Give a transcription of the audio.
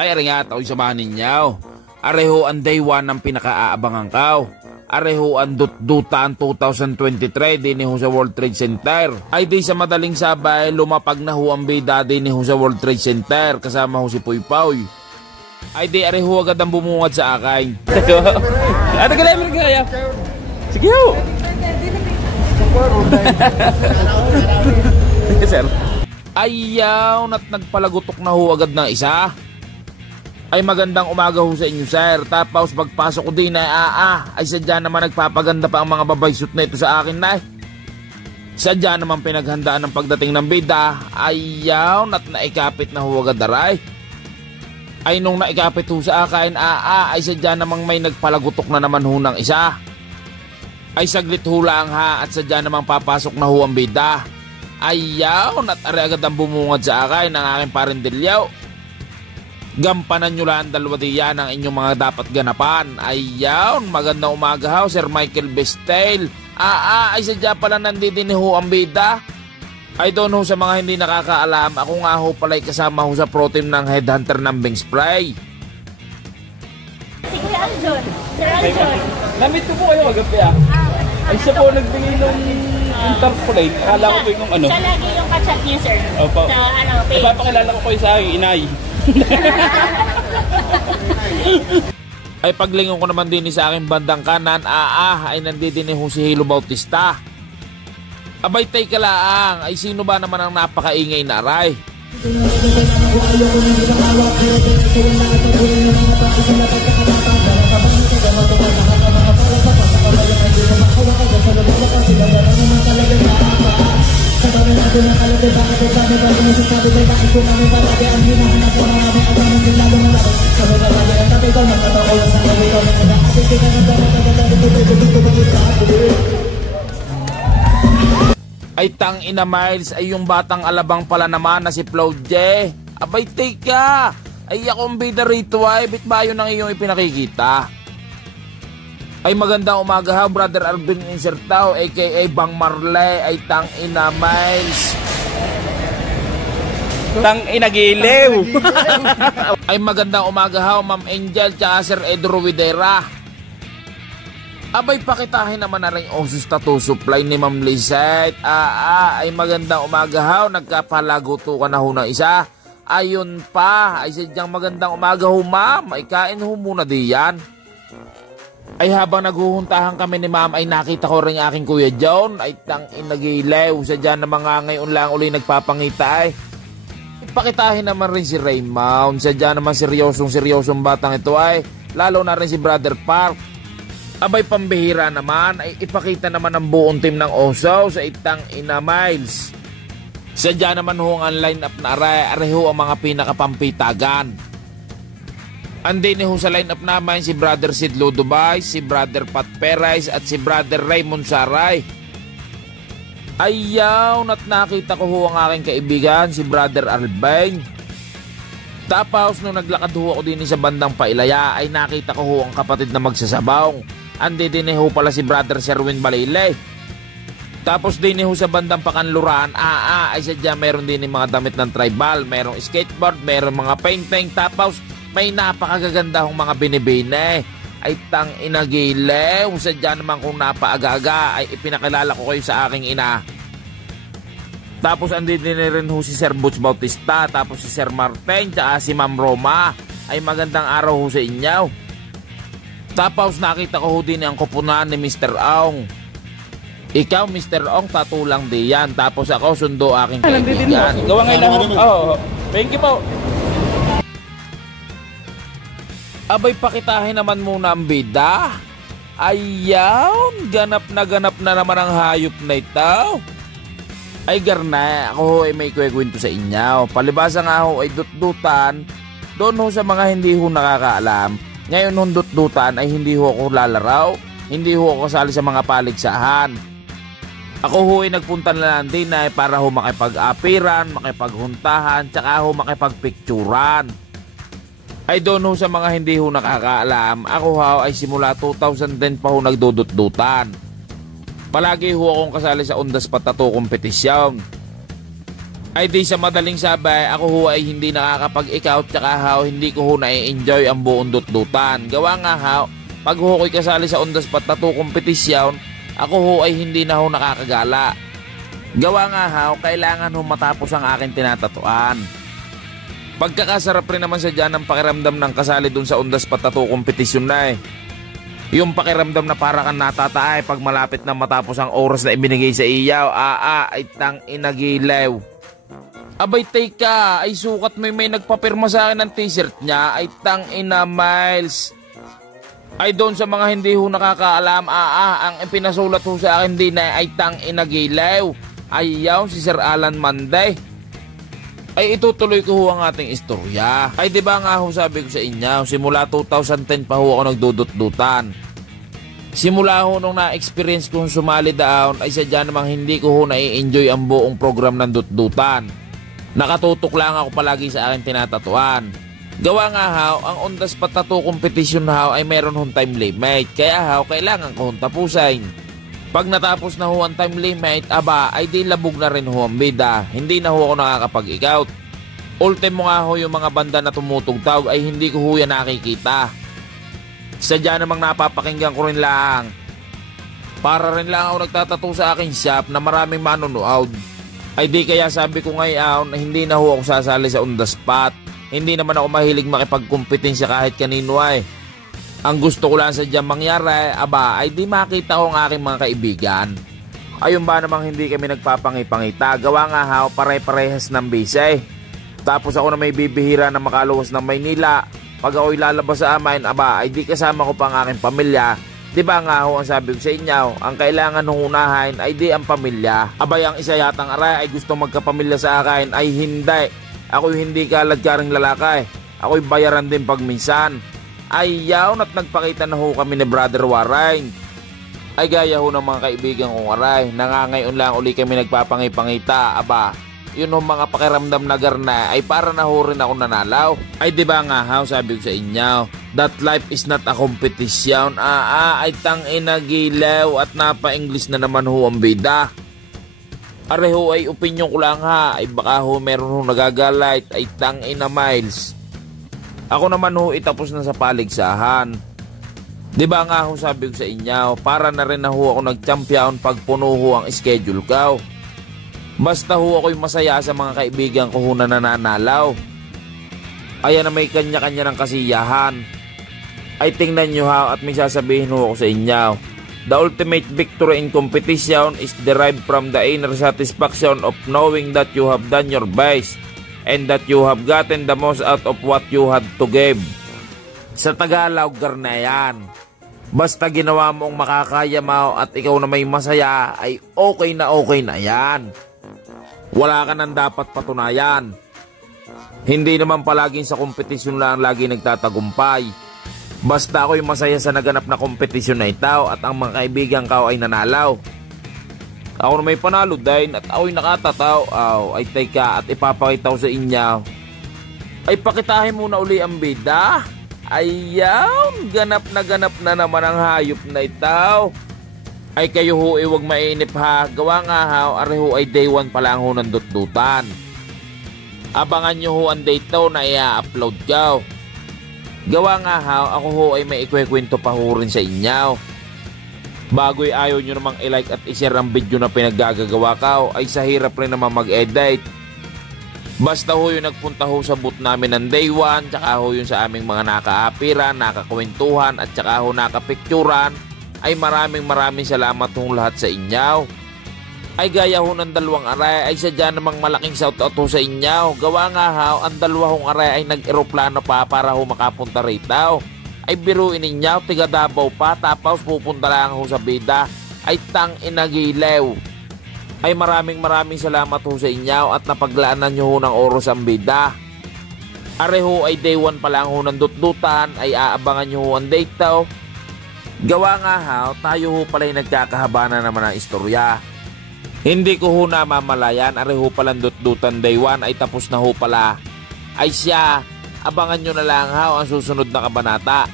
Ay ari nga tao'y samahan ninyo. Areho ang day 1 ng pinakaaabangan kaw. Areho ang dutaan 2023 din ho sa World Trade Center. Ay di sa madaling sabay lumapag na ho ang bida din ho sa World Trade Center kasama ho si Puy Pauy. Ay di areho agad ang bumungad sa akin. Ate kailan mo kaya? Sige ho. Sir. Ayaw na't nagpalagutok na ho agad ng isa. Ay magandang umaga ho sa inyo sir. Tapos pagpasok ko din ay sadya naman nagpapaganda pa ang mga babaysot na ito sa akin na sadya naman pinaghandaan ng pagdating ng bida. Ayaw na't naikapit na ho agad aray. Ay nung naikapit ho sa akin ay sadya namang may nagpalagutok na naman ho ng isa. Ay saglit ho lang ha at sadya namang papasok na ho ang bida. Ayaw na't aray agad ang bumungad sa akin ng aking parindilyaw. Gampanan nyo lang dalawa diyan ang inyong mga dapat ganapan. Ayaw, magandang umaga ho, Sir Michael Bestel. Ay sadya pala nandito ho ang bida. Ay doon ho sa mga hindi nakakaalam, ako nga ho pala'y kasama ho sa pro team ng headhunter ng Bing Spray. Si Kuya Aljon, Sir Aljon. Namit ko po kayo magabi Ay siya po nagbigay ng interpolate. Akala ko po yung ano. Siya lagi yung kachat niya, sir. Opo. Sa page. Napapakilala ko kayo sa aking inay. Ay paglingon ko naman din sa aking bandang kanan, ay nandito din ho si Hilo Bautista. Abay tay kalaang, ay sino ba naman ang napakaingay na aray? Ay tang ina Miles, ay yung batang alabang pala naman na si Flaude. Abay teka, ay akong bida rito ay bit ba yun ang iyong ipinakikita? Ay magandang umaga ha, Brother Alvin Insertao aka Bang Marley. Ay tang ina Miles, Tang inagiliw. ay magandang umaga ha, Ma'am Angel tsaka Sir Edro Widera. Abay pakitahin naman na rin osus tattoo supply ni Ma'am Lizette. Ay magandang umaga ha, nagkapalaguto ka na ho ng isa. Ayun pa, ay sadyang magandang umaga ho ma'am, ay kain ho muna diyan. Ay habang naghuhuntahan kami ni ma'am ay nakita ko rin aking Kuya John. Ay tang inagilew, sadya na mga ngayon lang uli nagpapangita ay. Ipakitahin naman rin si Raymond, sadya naman seryosong batang ito ay. Lalo na rin si Brother Park. Abay pambihira naman ay ipakita naman ang buong team ng Osaw sa itang ina Miles. Sadya naman ho ang line-up na areho ang mga pinakapampitagan. Andin ho sa line-up naman si Brother Sid Ludubay, si Brother Pat Perez at si Brother Raymond Saray. Ayaw na't nakita ko ho ang aking kaibigan si Brother Albay. Tapos nung naglakad ho ako din sa bandang Pailaya ay nakita ko ho ang kapatid na magsasabaw. Andi din ho pala si Brother Sherwin Balile. Tapos din ho sa bandang Pakanluran, ay sadya meron din mga damit ng tribal, merong skateboard, merong mga painting, tapos may napakagaganda hong mga binibine. Ay tang inagilew, sadya naman kung napaaga-aga ay ipinakilala ko kayo sa aking ina. Tapos andi din rin ho si Sir Butch Bautista, tapos si Sir Martin, tsaka si Ma'am Roma. Ay magandang araw ho sa inyo. Tapos nakita ko ho din ang kupunan ni Mr. Ong. Ikaw Mr. Ong tatulang diyan. Tapos ako sundo aking kaibigan. Gawa ngayon lang. Oo. Thank you po. Abay pakitahin naman muna ang bida. Ayaw, ganap na naman ang hayop na ito. Ay garna, ako ho ay may kwento sa inyo. Palibasa nga ho ay dut-dutan. Doon ho sa mga hindi ho nakakaalam. Ngayon nung dut-dutan ay hindi ho ako lalaraw, hindi ho ako kasali sa mga paligsahan. Ako ho ay nagpunta na lang din ay para ho makipag-apiran, makipaghuntahan, tsaka ho makipagpicturan. Ay doon ho sa mga hindi ho nakakaalam, ako ho ay simula 2010 pa ho nagdudut-dutan. Palagi ho akong kasali sa Undas Patato kompetisyon. Ay di sa madaling sabay, ako ho ay hindi nakakapag-ikaut tsaka ho hindi ko ho na-enjoy ang buong dutdutan. Gawa nga ho, pag ho ko'y kasali sa on the spot na to kompetisyon, ako ho ay hindi na ho nakakagala. Gawa nga ho, kailangan ho matapos ang aking tinatatuan. Pagkakasarap rin naman sa dyan ang pakiramdam ng kasali dun sa on the spot na to kompetisyon na eh. Yung pakiramdam na para kang natataay pag malapit na matapos ang oras na ibinigay sa iyaw, ay tang inagilew. Abay teka, ay sukat may nagpapirma sa akin ng t-shirt niya, ay tang ina Miles. Ay doon sa mga hindi ho nakakaalam, ang ipinasulat ho sa akin din ay tang inagilew. Ay yaw si Sir Alan Manday. Ay itutuloy ko ho ang ating istorya. Ay diba nga ho sabi ko sa inyo, simula 2010 pa ho ako nagdudut-dutan. Simula ho nung na-experience kong sumali down, ay sadya namang hindi ko ho na-enjoy ang buong program ng dut-dutan. Nakatutok lang ako palagi sa aking tinatatuan. Gawa nga ho, ang on the spot tattoo competition ho ay meron hong time limit. Kaya ho, kailangan ko hong tapusin. Pag natapos na ho ang time limit, ay di labog na rin ho ang bida. Hindi na ho ako nakakapag-ikaut. Ultimo nga ho yung mga banda na tumutugtog ay hindi ko ho yan nakikita. Sadya namang napapakinggan ko rin lang. Para rin lang ako nagtatattoo sa aking shop na maraming manonood. Ay di kaya sabi ko ngayon na hindi na ho ako sasali sa on the spot. Hindi naman ako mahilig makipagkumpetensya kahit kanino ay. Ang gusto ko lang sa dyan mangyari, ay di makita ko ang aking mga kaibigan. Ayun ba namang hindi kami nagpapangipangita. Gawa nga ha, pare-parehas ng bise. Tapos ako na may bibihira na makaluwas ng Maynila. Pag ako'y lalabas sa amin, ay di kasama ko pa ang aking pamilya. Diba nga ho ang sabi ko sa inyo, ang kailangan ng unahin ay di ang pamilya. Abay ang isa yatang aray ay gusto magkapamilya sa akin ay hindi. Ako'y hindi kaladkaring lalaki. Ako'y bayaran din pag minsan. Ay yawn at nagpakita na ho kami ni Brother Warren. Ay gaya ho ng mga kaibigan kong aray. Nangangayon lang uli kami nagpapangipangita. Yun ho mga pakiramdam na garna ay para na ho rin ako nanalaw. Ay diba nga ha, sabi ko sa inyo, that life is not a competition. Ay tang inagilew at napa-English na naman ho ang bida. Areho ay opinion ko lang ha, ay baka ho meron ho nagagalit, ay tang ina Miles. Ako naman ho itapos na sa paligsahan. Diba nga ho sabi ko sa inyo, para na rin na ho ako nag-champion pag puno ho ang schedule ko. Basta ho ako'y masaya sa mga kaibigan ko ho na nananalaw. Ayan na may kanya-kanya ng kasiyahan. Ay tingnan nyo ha at may sasabihin ho ako sa inyo. The ultimate victory in competition is derived from the inner satisfaction of knowing that you have done your best and that you have gotten the most out of what you had to give. Sa Tagalog, garna yan. Basta ginawa mo ang makakaya mo at ikaw na may masaya ay okay na yan. Wala ka nang dapat patunayan. Hindi naman palaging sa kompetisyon lang lagi nagtatagumpay. Basta ako'y masaya sa naganap na kompetisyon na ito at ang mga kaibigan ko ay nanalaw. Ako na may panalo din at ako'y nakatataw. Ay teka at ipapakita ko sa inyo. Ay pakitahin muna uli ang bida. Ayaw, ganap na naman ang hayop na ito. Ay kayo ho huwag mainip ha. Gawa nga ha, areho ay day 1 pa lang ho ng dutdutan. Abangan nyo ho ang date daw na i-upload ko. Gawa nga ha, ako ho ay may ikwekwento pa ho rin sa inyo. Bago'y ayaw nyo namang i-like at i-share ang video na pinaggagawa ko, ay sa hirap rin naman mag-edit. Basta ho yung nagpunta ho sa booth namin ng day 1, tsaka ho yung sa aming mga nakaapiran, nakakwentuhan at tsaka ho nakapicturan, ay maraming salamat ho lahat sa inyo. Ay gaya ho ng dalawang aray ay sadya namang malaking shoutout ho sa inyo. Gawa nga ha, ang dalawa hong aray ay nag-eroplano pa para ho makapunta rito. Ay biruin ninyo, tiga Davao pa, tapos pupunta lang ho sa bida. Ay tang inagilew. Ay maraming salamat ho sa inyo at napaglaanan nyo ho ng oras ang bida. Areho ay day 1 pa lang ho ng dutdutan, ay aabangan nyo ho ang date daw. Gawa nga ha, tayo ho pala'y nagkakahaba na naman ang istorya. Hindi ko ho namamalayan, areho palang dutdutan day 1 ay tapos na ho pala. Ay siya, abangan nyo na lang ha ang susunod na kabanata.